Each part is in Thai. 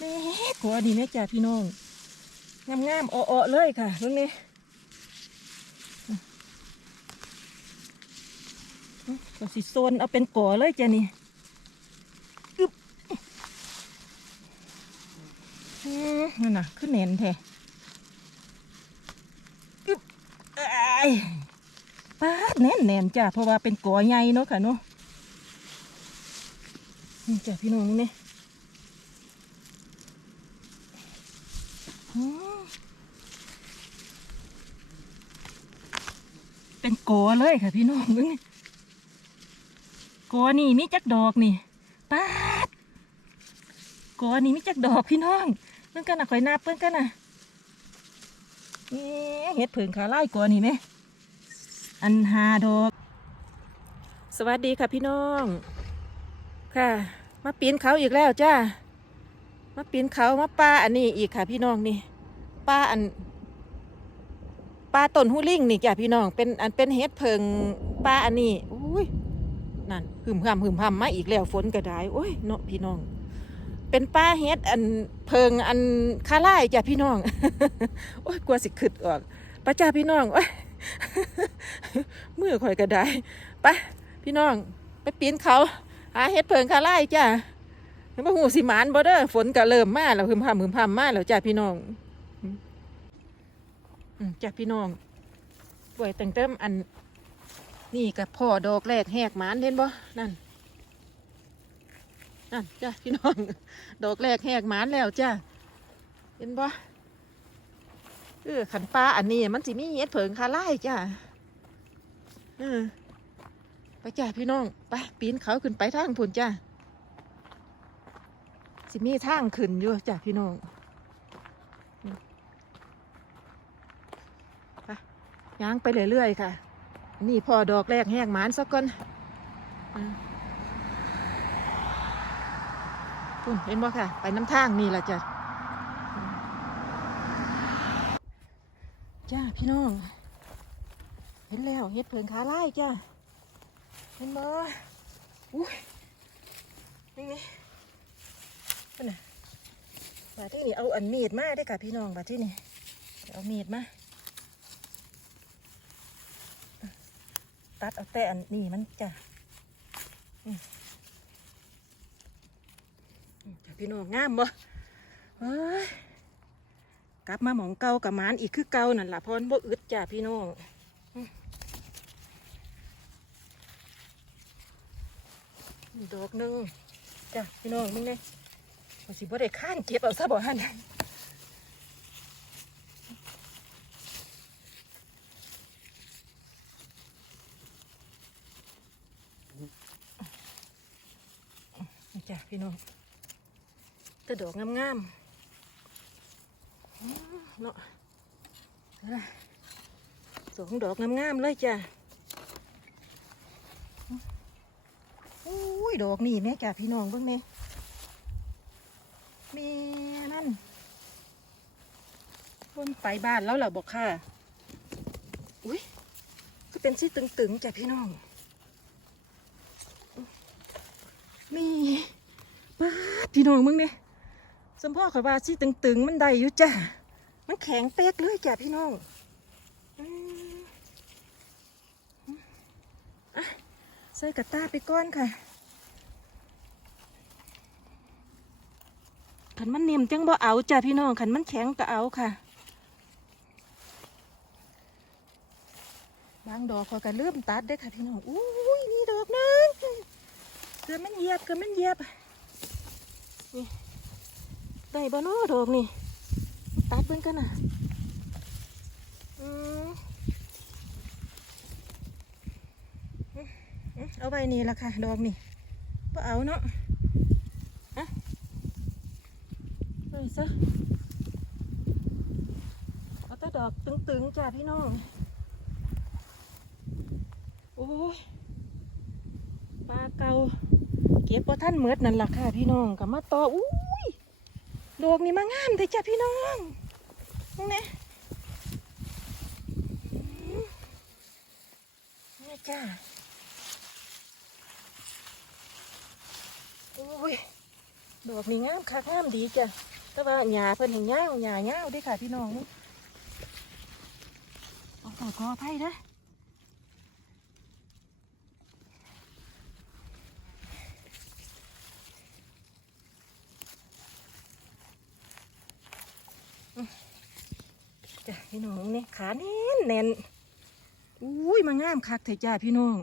แม่ขอดีแม่จ้าพี่น้อง งามงามๆอ่อๆเลยค่ะเรื่องนี้ก็สิโซนเอาเป็นก่อเลยจ้ะนี่นั่นน่ะขึ้นแหนนแท้อึ๊บเอ้าแน่นแน่นจ้ะเพราะว่าเป็นก่อใหญ่เนาะค่ะเนาะนี่จ้ะพี่น้องนี่อืมเป็น กอเลยค่ะพี่น้องมึงกอนี่มีจักดอกนี่ปาดกอนี่มีจักดอกพี่น้องเพิ่นกันนะข่อยนับเพิ่นกันนะเอ๊ะเห็ดเผิงขาไล่กอนี่ไหมอันหาดอกสวัสดีค่ะพี่น้อง ค่ะ มาปีนเขาอีกแล้วจ้ามาปีนเขามาป้าอันนี้อีกค่ะพี่น้องนี่ป้าอัน ป้าต้นหูลิงนี่จ้ะพี่น้องเป็นอันเป็นเฮ็ดเพิงป้าอันนี้อุ้ยนั่นหึมพำหึมพำมาอีกแล้วฝนกระดายโอ้ยเนาะพี่น้อง เป็นป้าเฮ็ดอันเพิงอันคาไล่จ้ะพี่น้องโอ้ยกลัวสิขึ้นออกป้าจ้าพี่น้องโอ้ยมือข่อยก็ได้ไปพี่น้อง ไปปีนเขาหาเฮ็ดเพิงคาไล่จ้าบ่หูสิมานบ่เด้อฝนก็เริ่มมาแล้วพึมพำพึมพำมาแล้วจ้าพี่น้อง จ้าพี่น้องป่วยแต่งเติมอัน นี่กับพ่อดอกแรกแหกหมานเห็นบ่นั่นนั่นจ้าพี่น้อง ดอกแรกแหกหมานแล้วจ้าเห็นบ่เออขันปลาอันนี้มันสิมีเห็ดเผิงคาไล่จ้าเออไปจ้าพี่น้องไปปีนเขาขึ้นไปทางพุ่นจ้าสิมีทางขึ้นอยู่จ้าพี่น้องอืมไป ย่างไปเรื่อยๆค่ะ นี่พอดอกแรกแหกหมานสักก่อนอืมพุ่นเห็นบ่ค่ะ ไปน้ำทางนี่ละจ้ะจ้าพี่น้อง เห็นแล้วเห็ดเผิงขาไล่จ้าเห็นบ่อุ้ยนี่ไงนี่นะมาที่นี่เอาอันมีดมาได้ค่ะพี่น้องมาที่นี่เอามีดมา ตัดเอาแต่อันนี้มันจ้ะจ้ะพี่น้องงามบ่เฮ้ยกลับมาหมองเก่ากับมานอีกคือเก่านั่นล่ะพรบ่อึดจ้าพี่น้องมีดอกหนึงจ้าพี่น้องมึงเนี่ยว่าสิบ่ได้ข้านเก็บเอาซะบ่ฮั่น นี่จ้าพี่น้องต่ดอกงามๆเนาะสองดอกงามๆเลยจ้ะอุ้ยดอกนี่แม่จ้ะพี่น้องเบิ่งแม่แม่นั่นบนไปบ้านแล้วเหรอบอกค่ะ อุ้ยก็เป็นซี่ตึงๆจ้ะพี่น้องมี พี่น้องมึงเนี่ยสมพ่อข่อยว่าซี่ตึงๆ มันได้อยู่จ้ะ มันแข็งเป๊กเลยจ้ะพี่น้องอะใส่กระตาไปก้อนค่ะขันมันนิ่มจังบ่เอาจ้ะพี่น้องขันมันแข็งก็เอาค่ะบางดอกพอกันเริ่มตัดได้ค่ะพี่น้องอุ้ยนี่ดอกหนึงเกิดมันเหยียบเกิดมันเหยียบ นี่ได้บ่เนาะดอกนี่ ตัดเบิ่งกันน่ะอืมอืมอืมเอาใบนี้ละค่ะ ดอกนี่ก็เอาเนาะอะไปซะเอาแต่ดอกตึงๆจ้าพี่น้อง โอ้ยปลาเกาเก็บพอท่านเมิดนั่นล่ะค่ะพี่น้องกับมาต่ออุ้ยดอกนี่มางามเลยจ้ะพี่น้องนี่นะนี่จ้าโอ้ยดอกนี่งามคักงามดีจ้ะแต่ว่าหญ้าเพิ่นแห่งย่าหญ้าเงาด้อค่ะพี่น้องนี่ขอขอขออภัยนะ จ้ะพี่น้องนี่ขาแน่นแน่นอุ้ยมางามคักเถอะจ้าพี่น้อง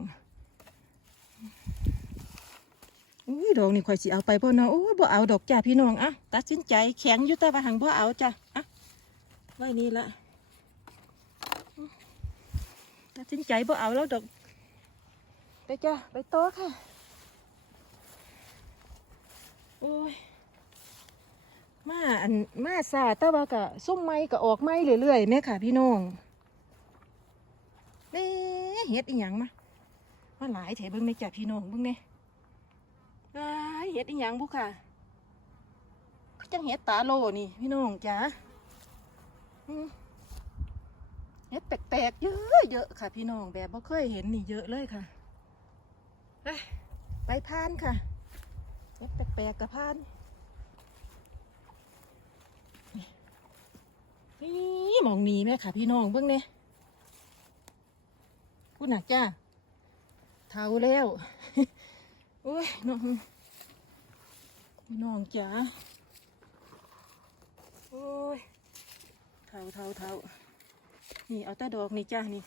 อุ้ยดอกนี่ข่อยสิเอาไปบ่เนาะโอ้ยบ่เอาดอกจ้าพี่น้องอะตัดสินใจแข็งอยู่แต่ว่าหังบ่เอาจ้ะอะไว้นี่ละตัดสินใจบ่เอาแล้วดอกไปจ้าไปโต๊ะค่ะโอ้ย มาอันมาซาแต่ว่าก็ส้มไม้ก็ออกไม้เรื่อยๆแม่ค่ะพี่น้องเอ๊ะเฮ็ดอีหยังมามาหลายแถเบิ่งในจ้ะพี่น้องเบิ่งเนี่ยเห็ดอีหยังบุค่ะคือจังเห็ดตาโลนี่พี่น้องจ๋าเห็ดแปลกๆเยอะเยอะๆค่ะ พี่น้องแบบบ่เคยเห็นนี่เยอะเลยค่ะไปพานค่ะเห็ดแปลกๆกับพาน นี่มองนี้แม่ค่ะ พี่น้องเบิ่งเนี่ยพูดหนักจ้าเท่าแล้วโอ้ยน้องน้องจ๋าโอ้ยเท่าเท่าเท่านี่เอาแตาดอกนี่จ้านี่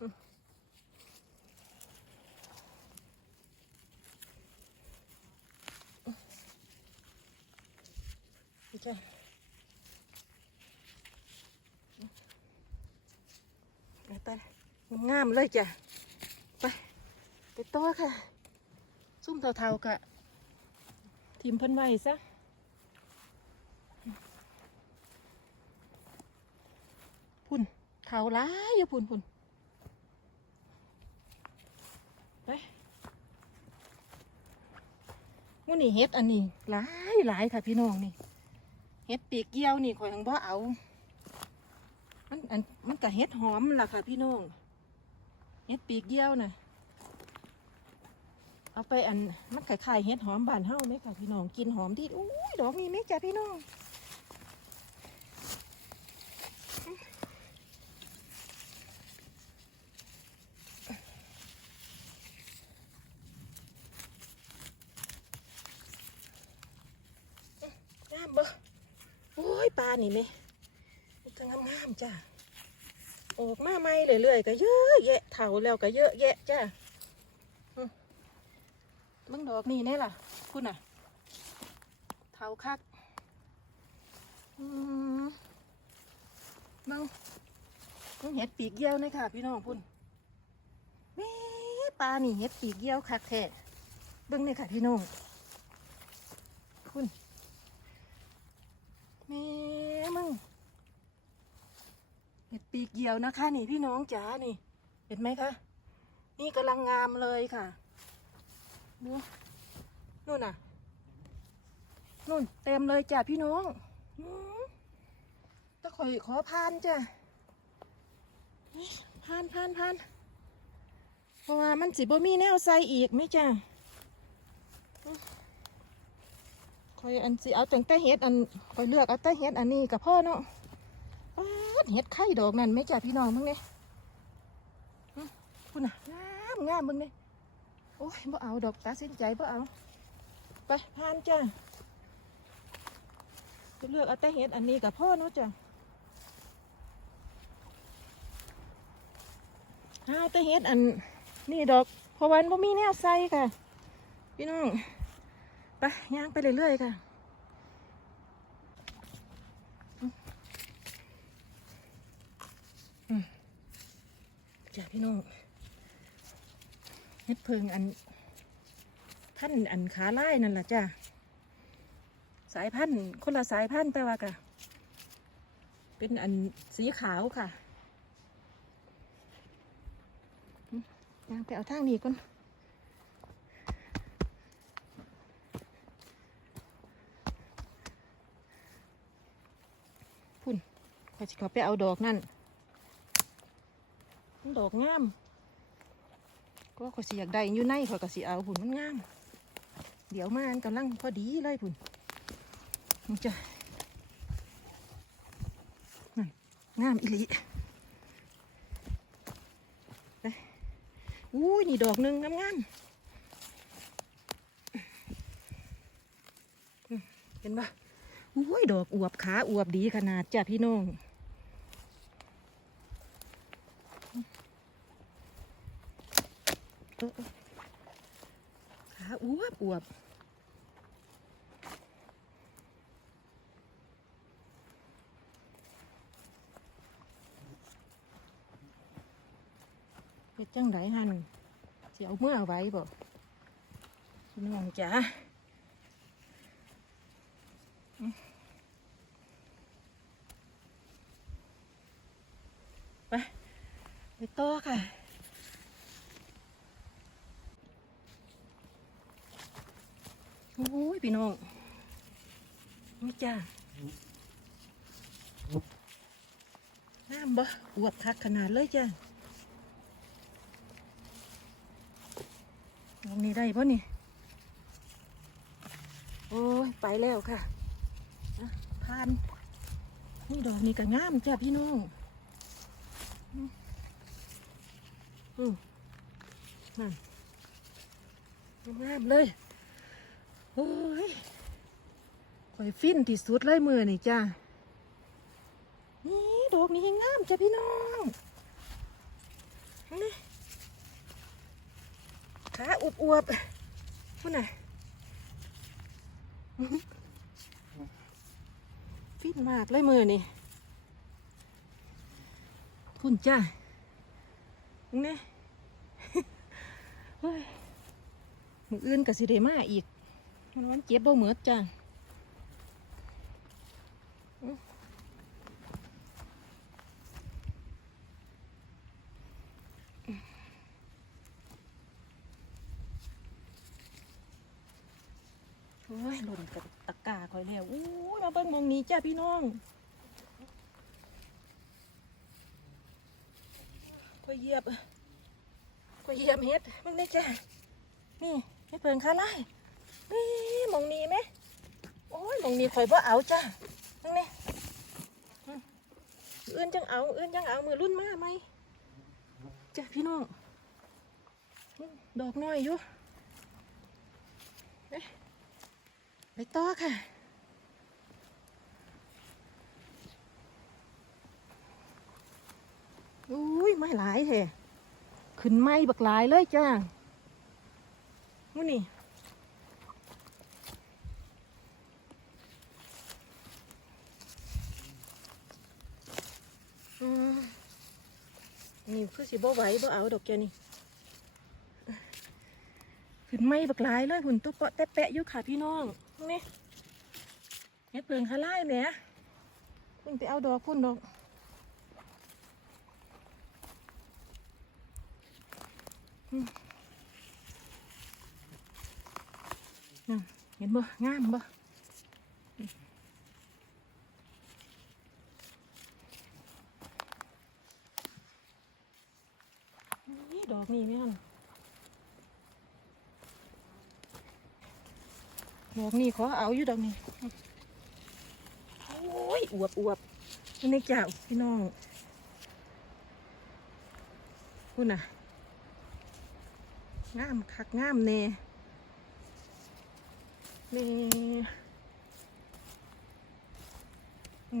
อืมนี่จ้าแต งามเลยจ้ะ ไปไปต่อค่ะ ซุ่มเทาๆกะทีมเพิ่นไว้ซะพุ่นเทาล้ายอยู่พุ่นพุ่นไปมื้นี้เฮ็ดอันนี้หลายหลายค่ะพี่น้องนี่เฮ็ดปีกเกี้ยวนี่ข่อยทังบ่เอา มันอันมันกะเฮ็ดหอมล่ะค่ะพี่น้อง เฮ็ดปีกเกี้ยวน่ะเอาไปอันมันคล้ายๆเฮ็ดหอมบานเฮาไหมค่ะพี่น้องกินหอมที่อุ้ยดอกนี้ไหมจ้ะพี่น้องงามบ่โอ้ยปลานี่ไหมมันก็งามๆจ้ะ ออกมาใหม่เรื่อยๆก็เยอะแยะเถาแล้วก็เยอะแยะจ้ะเบิ่งดอกนี่แน่ล่ะ คุณน่ะเท้าคักมเบิ่งเบิ่งเห็ดปีกเยี่ยวนี่ค่ะ พี่น้องพุ่นแม่ปลานี่เห็ดปีกเยี่ยวคักแท้เบิ่งนี่ค่ะพี่น้องคุณแม่ เห็ดปีกเยี่ยวนะคะ นี่พี่น้องจ๋านี่ เห็นไหมคะ นี่กำลังงามเลยค่ะดูนู่นน่ะนู่นเต็มเลยจ้ะพี่น้องอืมตะข่อยขอพานจ้ะพานพานพานเพราะว่ามันสิบ่มีแนวใส่อีกไหมจ้ะอืมข่อยอันสิเอาแต่งแต่เฮ็ดอันข่อยเลือกเอาแต่เฮ็ดอันนี้กับพ่อเนาะ ดเฮ็ดไข่ดอกนั่นไหมจ้ะพี่น้องมึงเนี่ยคุณน่ะงามงามมึงเนี่ยโอ้ยบ่เอาดอกตัดสินใจบ่เอา ไปพานจ้ะจะเลือกเอาแต่เห็ดอันนี้กับพ่อเนาะจ้ะเอาแต่เห็ดอันนี่ดอกเพราะวันบ่มีแนวใส่ค่ะ พี่น้อง ไปย่างไปเรื่อยๆค่ะอืมอืม จ้ะพี่น้องเฮ็ดเพิงอันพันอันขาไล่นั่นแหละจ้ะสายพันธุ์คนละสายพันธุ์แต่ว่ากะเป็นอันสีขาวค่ะยางไปเอาทางนี้ก่อนพุ่นขอยสิขาไปเอาดอกนั่น ดอกงาม ก็ขอสิอยากได้อยู่ในขอกสิเอาหุ่นมันงาม เดี๋ยวมาอันกำลังพอดีเลยพุ่นมันจะนั่นงามอีลีไปอู้ยนี่ดอกหนึ่งงามงามๆอืมเห็นปะอุ้ยดอกอวบขาอวบดีขนาดจ้ะพี่น้อง เออเออ ขาอวบอวบเป็นจังไดหันสิเอาเมื่อไว้บ่พี่น้องจ๋าอืมไป ไปต่อค่ะ โอ้ยพี่น้องนี่จ้าน้ำบ่อวบคักขนาดเลยจ้าลองนี้ได้ปะนี่ โอ้ย ไปแล้วค่ะผ่าน นี่ดอกนี้ก็งามจ้าพี่น้องอืมนั่นงามเลย โอ้ยข่อยฟินที่สุดเลยมือนี่จ้านี่ดอกนี้งามจ้ะพี่น้องนี่ขาอวบอวบพุ่นน่ะอื้อหือฟินมากเลยมือนี่พุ่นจ้านี่เฮ้ยมืออื่นกับสิเดมาอีก มันวันเจ็บบ่เหมือดจ้ะโอ้ยหล่นกับตะกาคอยแล้วอู้ยมาเบิ่งมองนี้จ้าพี่น้องคอยเหยียบคอยเหยียบเฮ็ดมึงได้จ้ะนี่ให้เปิงคาไล่ นี่มองนี้ไหมโอ้ยมองนี้คอยบ่เอาจ้ะนั่งนี่อืมอื่นจังเอาอื่นจังเอามือรุ่นมาไหมจ้ะพี่น้องดอกน้อยอยู่เอ๊ะไปต่อค่ะอุ้ยไม่หลายแท้ขึ้นไม่บักหลายเลยจ้ามูนี่อืม นี่คือสิบ่ไหวบ่เอาดอกแกนี่ขึ้นไม่บักหลายเลยหุ่นตุ๊กเปาะแตะแปะอยู่ค่ะพี่น้องนี่เฮ็ดเปิงคาไล่แหม่คุณไปเอาดอกคุณดอกเห็นบ่งามบ่นี่ดอกนี่แม่น ดอกนี่ขอเอาอยู่ดอกนี่โอ้ยอวบอวบนี่เจ้าพี่น้องคุณน่ะงามคักงามแน่นี่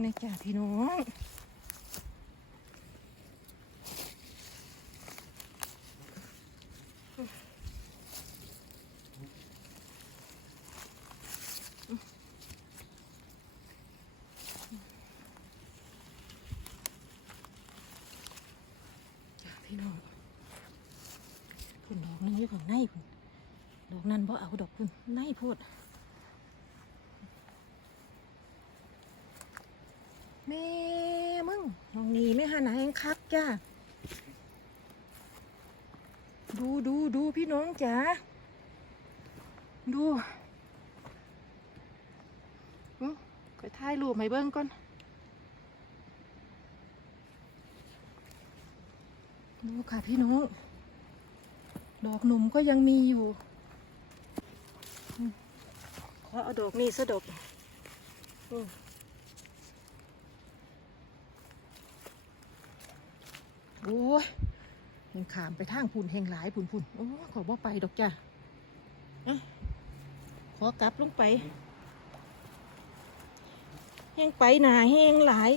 นี่จ้าพี่น้องจ้าพี่น้อง คุณดอกหนึงอยู่ข้างในคุณดอกนั้นบ่เอาดอกคุณในโพดแม่มึงมองนี้ไม่หาหนังคักจ้าดูดูดูพี่น้องจ๋าดูอื้อยถ่ายรูปให้เบิ่งก่อน ดูค่ะพี่น้อง ดอกหนุ่มก็ยังมีอยู่ ขอเอาดอกนี่ซะดอกโอ้ยแหงขามไปทางพุ่นแหงหลายพุ่นพุ่นโอ้ขอบ่ไปดอกจ้ะขอกลับลงไปแหงไปหนาแหงหลาย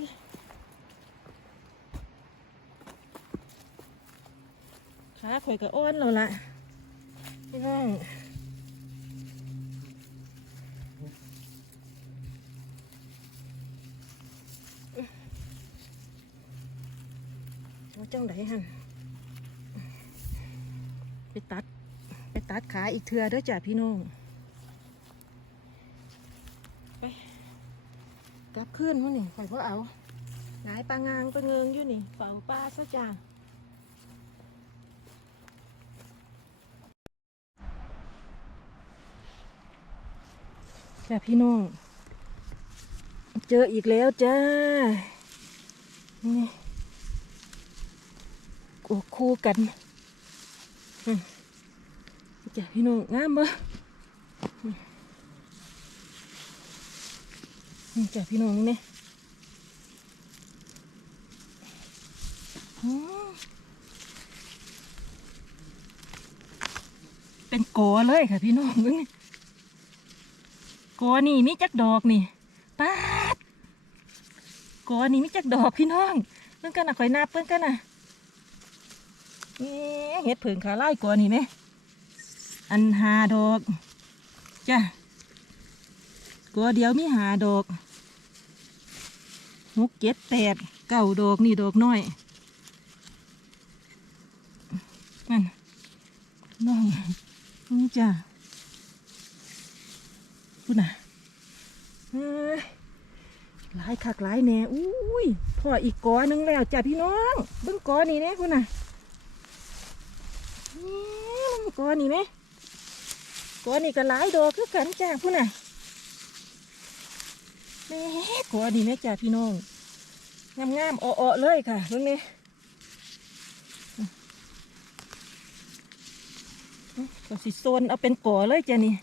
ขาข่อยก็อ้อนแล้วล่ะพี่น้อง จังไดหันไปตัด ไปตัดขาอีกเทือเด้อจ้ะพี่น้องไปกลับขึ้นมั้งนี่ข่อยพ่เอาหงายปลางางไปเงิงอยู่นี่เฝ้าป้าซะจ้าจ้าพี่น้อง เจออีกแล้วจ้านี่ โอ้คู่กันอืมจ้าพี่น้องงามบ่อืมนี่จ้าพี่น้องนี่เป็นโกเลยค่ะพี่น้องนี่กนี่มีจักดอกนี่ป้าดกนี่มีจักดอกพี่น้องเพิ่อนกันนะข่อยนับเพิ่อนกันนะ เห็ดเผิงขาไล่กอนี่ไหมอันหาดอกจ้ะกอเดียวมีหาดอกหกเจ็ดแปดเก้าดอกนี่ดอกน้อยนั่นน้องนี่จ้ะพูดนะหลายคักหลายแหน่อุ้ยพ่ออีกกอหนึงแล้วจ้ะพี่น้องเบิ่งกอนี่แน่พูดนะนี่มัน ก้อนนี่ไหมก้อนนี่ก็หลายดอกคือกันจ้ะพูดนะแม่ก้อนี่แม่จ้ะพี่น้องงามๆอ่อๆเลยค่ะเบิ่งนี่ก็สิโซนเอาเป็นกอเลยจ้ะนี่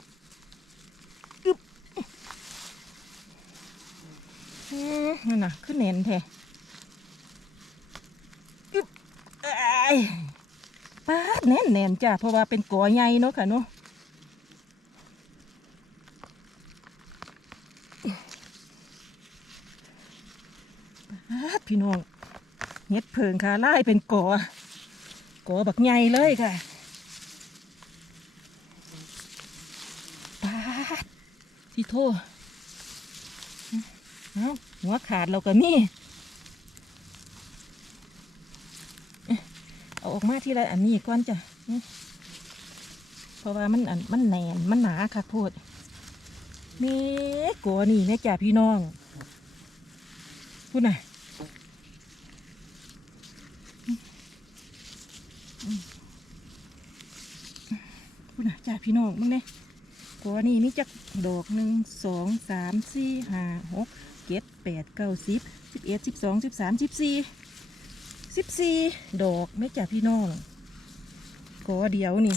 อืมนั่นน่ะขึ้นเน้นแท้อึ๊บเอ้ยป้าด แน่นแน่นจ้ะเพราะว่าเป็นกอใหญ่เนาะค่ะเนาะพี่น้องเฮ็ดเพิงคาไล่เป็นกอกอบักใหญ่เลยค่ะปาดพี่โทษเอาหัวขาดเราก็มีเอ๊ะ เอาออกมาที่ละอันนี้ก่อนจ้ะเพราะว่ามันอันมันแหนนมันหนาค่ะโพดเมกัวนี่แม่จ่าพี่น้องพูดหน่อยพูดหน่อยจ่าพี่น้องมึงเนี่ยกัวนี่มีจักดอกหนึ่งสองสามสี่ห้าหกเจ็ดแปดเก้าสิบสิบเอ็ดสิบสองสิบสามสิบสี่ สิบสี่ดอกไม่จ่าพี่น้องกอเดียวนี่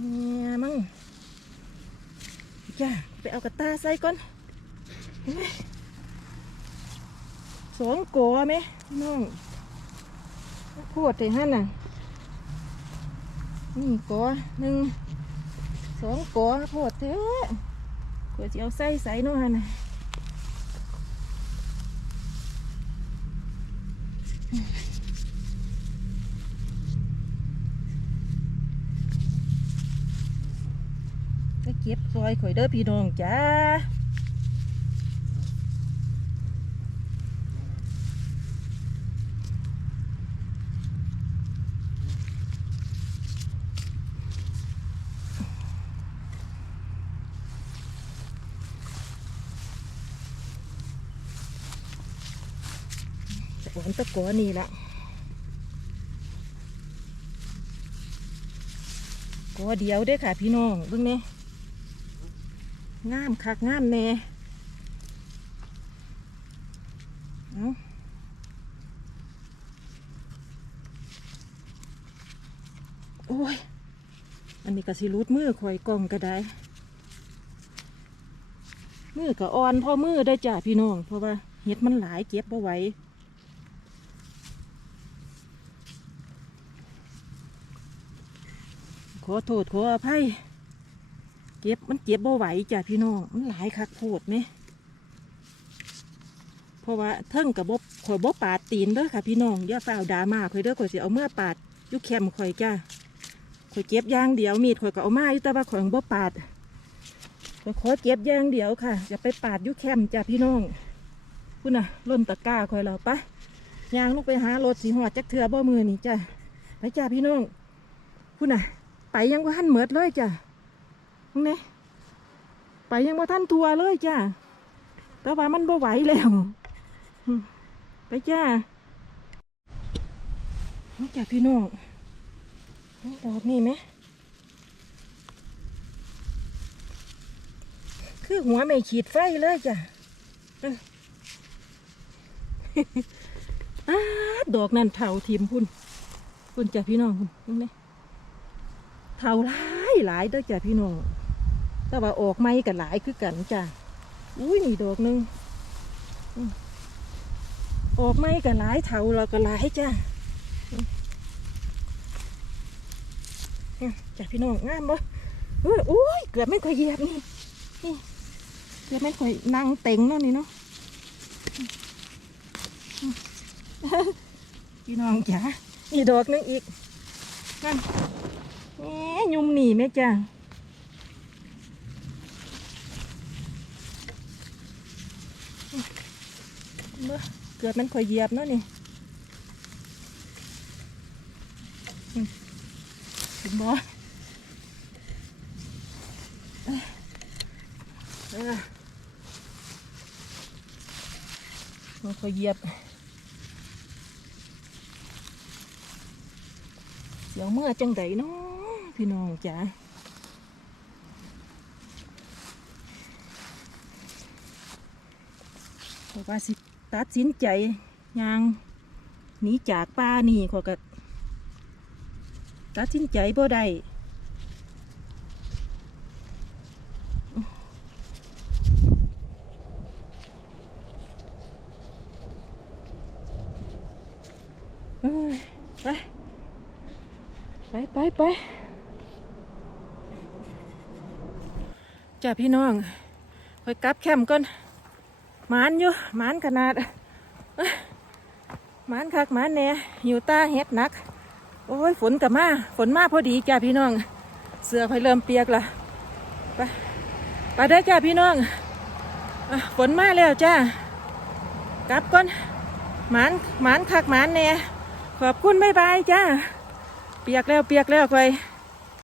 เนี่ยมั้งจ้าไปเอากระตาใส่ก่อนสองกอไหมพี่น้องโพดแต่ฮั่นน่ะ นี่กอหนึ่งสองกอโพดเท้กว่าจะเอาใส่ใส่น้องฮันน่ะ ก็บซอยข่อยเด้อพี่น้องจ้าแต่วันตะกอนี่ละกอเดียวเด้อค่ะพี่น้องเบิ่งเนี่ย งามคักงามแน่เอาโอ้ย อันนี้ก็สิรูดมือข่อยกล่องก็ได้ มือกับอ่อนพ่อมือได้จ้าพี่น้อง เพราะว่าเห็ดมันหลายเก็บบ่ไหวขอโทษขออภัย เก็บมันเก็บบ่ไหวจ้าพี่น้องมันหลายคักโพดไหมเพราะว่าเทิงกับบบข่อยบ่ปาดตีนเด้อค่ะพี่น้องอย่าฝ่าวดามาข่อยเด้อข่อยสิเอาเมื่อปาดยุคแคมข่อยจ้าข่อยเก็บย่างเดียวมีดข่อยก็เอามาอยู่แต่ว่าข่อยบ่ปาดไปขอเก็บย่างเดียวค่ะอย่าไปปาดยุแคมจ้ะพี่น้องคุณน่ะล่นตะกร้าคอยเราปะยางลูกไปหารถสีหอดจักเถื่อบ่มือนี่จ้ะไปจ้ะพี่น้องคุณน่ะ ไปยังว่าท่านเหมิดเลยจ้ะ ตรงนี้ไปยังว่ท่านทัวเลยจ้ะแต่ว่ามันบ่ไหวแล้วไปจ้ะนี่จ้ะพี่น้องดอกนี่ไหมคือหัวไม่ขีดไฟเลยจ้ะอาดอกนั่นเทาทีมพุ่นพุ่นจ้ะพี่น้องพุ่นนี่เทาหลายหลายเด้อจ้ะพี่น้อง แต่ว่าออกไม้กันหลายคือกันจ้ะอุ้ยนี่ดอกหนึ่งออกไม้กันหลายเท่าเราก็หลายจ้ะจ้ะพี่น้องงามบ่เอออุ้ยเกือบไม่เคยเหยียบนี่เดี๋ยวแม่ข่อยนั่งเต็งเนั่นนี่เนาะพี่น้องจ๋าอีกดอกหนึงอีกนั่นแหมยุ่มหนีแม่จ้า เมื่อเกิดมันข่อยเหยียบเนาะนี่อืมเห็นบ่เออมันข่อยเหยียบเดี๋ยวเมื่อจังไดเนาะพี่น้องจ๋าขอยว่าสิ ตัดสินใจยางหนีจากป่านี่ขอยก็ตัดสินใจบ่ได้เอ้ยไปไปไปไปจ้าพี่น้องคอยกลับแคมป์ก่อนห มานอยู่หมานขนาดหมานคักหมานแน่หิวตาเฮ็ดนัก โอ้ยฝนกับมาฝนมาพอดีจ้าพี่น้อง เสื้อคอยเริ่มเปียกละไปไปได้อจ้าพี่น้องอฝนมาแล้วจ้ากลับก่อนหมานหมานคักหมานแน่ขอบคุณบ๊ายบายจ้า เปียกแล้วเปียกแล้วไป